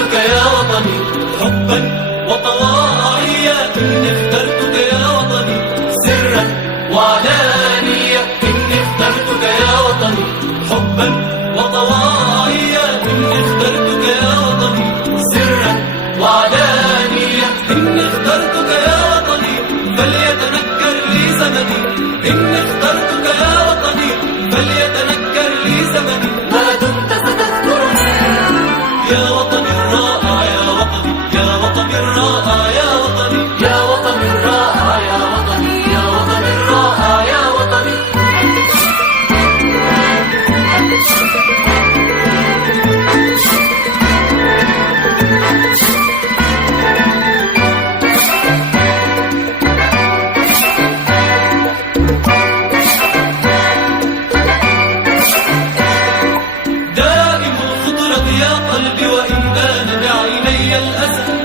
اخترتك يا وطني حبا وطواعية، إني اخترتك يا وطني سرا وعلانية، إني اخترتك يا وطني حبا وطواعية، إني اخترتك يا وطني سرا وعلانية، إني اخترتك يا وطني فليتنكر لي زمني، إني اخترتك يا وطني فليتنكر لي زمني، ما دمت ستذكرني يا وطني الرائع يا وطني، يا وطني الرائع يا وطني، يا وطني الرائع يا وطني، يا وطني الرائع يا وطني.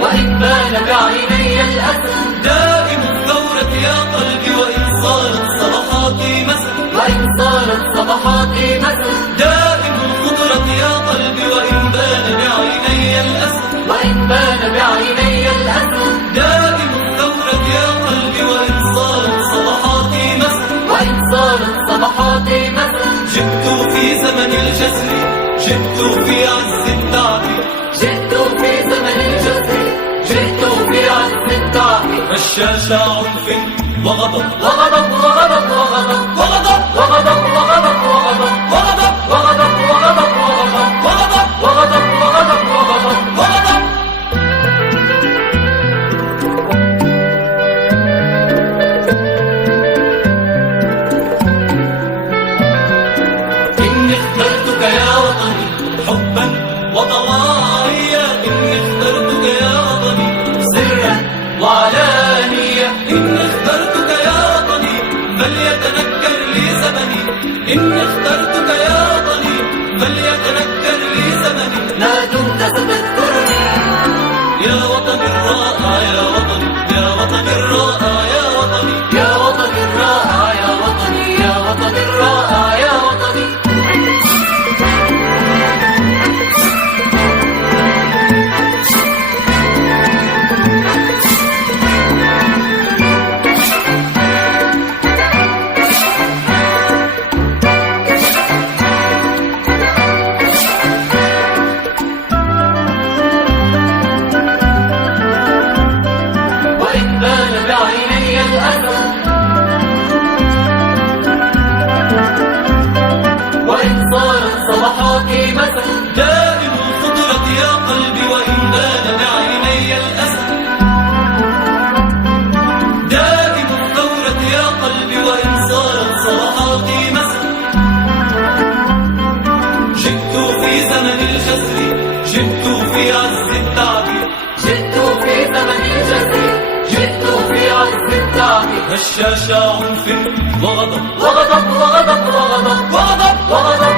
وإن بان بعيني الأسى دائم الثورة يا قلبي، وإن صارت صبحاتي مسا، وإن صارت صبحاتي مسا دائم الخضرة يا قلبي، وإن بان بعيني الأسى، وإن بان بعيني الأسى دائم الثورة يا قلبي، وإن صارت صبحاتي مسا، وإن صارت صبحاتي مسا. جئت في زمن الجسر، جئت في عز التعب، جئت في زمن الجسر، جئت في عز التعب، رشاش عنف وغضب وغضب وغضب وغضب وغضب وغضب وغضب وغضب وغضب وغضب وغضب وغضب وغضب وغضب وغضب وغضب. إني اخترتك يا وطني حبا وطواعية، إني اخترتك يا وطني سرا وعلانية، إني اخترتك يا وطني فليتنكر لي زمني، إني اخترتك يا وطني فليتنكر لي زمني، ما دمت ستذكرني يا وطني الرائع يا وطني، يا وطني الرائع يا وطني، يا وطني الرائع يا وطني، يا وطني الرائع يا وطني. وإن صارت صبحاتي مسا دائم الخضرة يا قلبي، وإن بان بعيني الأسى دائم الثورة يا قلبي، وإن صارت صبحاتي مسا. جئت في زمن الجسر، جئت في عز التعب، جئت في زمن الجسر، جئت في عز التعب، رشاش عنف وغضب وغضب وغضب وغضب وغضب وغضب